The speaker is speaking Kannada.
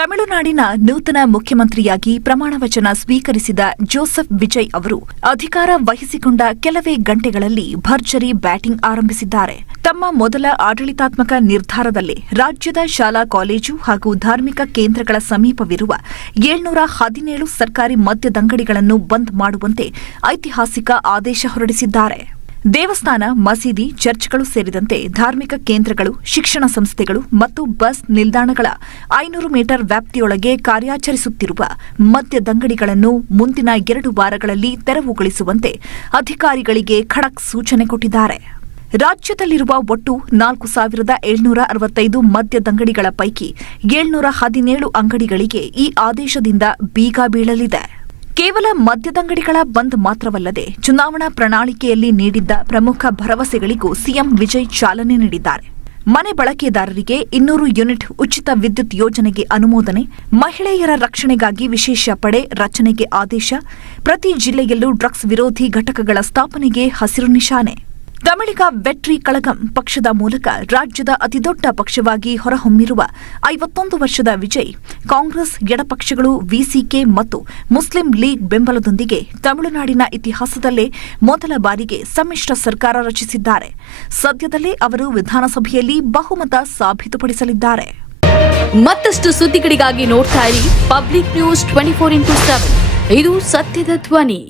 ತಮಿಳುನಾಡಿನ ನೂತನ ಮುಖ್ಯಮಂತ್ರಿಯಾಗಿ ಪ್ರಮಾಣ ವಚನ ಸ್ವೀಕರಿಸಿದ ಜೋಸೆಫ್ ವಿಜಯ್ ಅವರು ಅಧಿಕಾರ ವಹಿಸಿಕೊಂಡ ಕೆಲವೇ ಗಂಟೆಗಳಲ್ಲಿ ಭರ್ಜರಿ ಬ್ಯಾಟಿಂಗ್ ಆರಂಭಿಸಿದ್ದಾರೆ. ತಮ್ಮ ಮೊದಲ ಆಡಳಿತಾತ್ಮಕ ನಿರ್ಧಾರದಲ್ಲೇ ರಾಜ್ಯದ ಶಾಲಾ ಕಾಲೇಜು ಹಾಗೂ ಧಾರ್ಮಿಕ ಕೇಂದ್ರಗಳ ಸಮೀಪವಿರುವ 717 ಸರ್ಕಾರಿ ಮದ್ಯದಂಗಡಿಗಳನ್ನು ಬಂದ್ ಮಾಡುವಂತೆ ಐತಿಹಾಸಿಕ ಆದೇಶ ಹೊರಡಿಸಿದ್ದಾರೆ. ದೇವಸ್ಥಾನ, ಮಸೀದಿ, ಚರ್ಚ್ಗಳು ಸೇರಿದಂತೆ ಧಾರ್ಮಿಕ ಕೇಂದ್ರಗಳು, ಶಿಕ್ಷಣ ಸಂಸ್ಥೆಗಳು ಮತ್ತು ಬಸ್ ನಿಲ್ದಾಣಗಳ 500 ಮೀಟರ್ ವ್ಯಾಪ್ತಿಯೊಳಗೆ ಕಾರ್ಯಾಚರಿಸುತ್ತಿರುವ ಮದ್ಯದಂಗಡಿಗಳನ್ನು ಮುಂದಿನ 2 ವಾರಗಳಲ್ಲಿ ತೆರವುಗೊಳಿಸುವಂತೆ ಅಧಿಕಾರಿಗಳಿಗೆ ಖಡಕ್ ಸೂಚನೆ ಕೊಟ್ಟಿದ್ದಾರೆ. ರಾಜ್ಯದಲ್ಲಿರುವ ಒಟ್ಟು 4765 ಮದ್ಯದಂಗಡಿಗಳ ಪೈಕಿ 717 ಅಂಗಡಿಗಳಿಗೆ ಈ ಆದೇಶದಿಂದ ಬೀಗ ಬೀಳಲಿದೆ. ಕೇವಲ ಮದ್ಯದಂಗಡಿಗಳ ಬಂದ್ ಮಾತ್ರವಲ್ಲದೆ ಚುನಾವಣಾ ಪ್ರಣಾಳಿಕೆಯಲ್ಲಿ ನೀಡಿದ್ದ ಪ್ರಮುಖ ಭರವಸೆಗಳಿಗೂ ಸಿಎಂ ವಿಜಯ್ ಚಾಲನೆ ನೀಡಿದ್ದಾರೆ. ಮನೆ ಬಳಕೆದಾರರಿಗೆ 200 ಯೂನಿಟ್ ಉಚಿತ ವಿದ್ಯುತ್ ಯೋಜನೆಗೆ ಅನುಮೋದನೆ, ಮಹಿಳೆಯರ ರಕ್ಷಣೆಗಾಗಿ ವಿಶೇಷ ಪಡೆ ರಚನೆಗೆ ಆದೇಶ, ಪ್ರತಿ ಜಿಲ್ಲೆಯಲ್ಲೂ ಡ್ರಗ್ಸ್ ವಿರೋಧಿ ಘಟಕಗಳ ಸ್ಥಾಪನೆಗೆ ಹಸಿರು ನಿಶಾನೆ. ತಮಿಳಿಗ ವೆಟ್ರಿ ಕಳಗಂ ಪಕ್ಷದ ಮೂಲಕ ರಾಜ್ಯದ ಅತಿದೊಡ್ಡ ಪಕ್ಷವಾಗಿ ಹೊರಹೊಮ್ಮಿರುವ 51 ವರ್ಷದ ವಿಜಯ್, ಕಾಂಗ್ರೆಸ್, ಎಡಪಕ್ಷಗಳು, ವಿಸಿಕೆ ಮತ್ತು ಮುಸ್ಲಿಂ ಲೀಗ್ ಬೆಂಬಲದೊಂದಿಗೆ ತಮಿಳುನಾಡಿನ ಇತಿಹಾಸದಲ್ಲೇ ಮೊದಲ ಬಾರಿಗೆ ಸಮ್ಮಿಶ್ರ ಸರ್ಕಾರ ರಚಿಸಿದ್ದಾರೆ. ಸದ್ಯದಲ್ಲೇ ಅವರು ವಿಧಾನಸಭೆಯಲ್ಲಿ ಬಹುಮತ ಸಾಬೀತುಪಡಿಸಲಿದ್ದಾರೆ. ಮತ್ತಷ್ಟು ಸುದ್ದಿಗಳಿಗಾಗಿ ನೋಡ್ತಾ ಇರಿ ಪಬ್ಲಿಕ್ ನ್ಯೂಸ್ 24x7. ಇದು ಸತ್ಯದ ಧ್ವನಿ.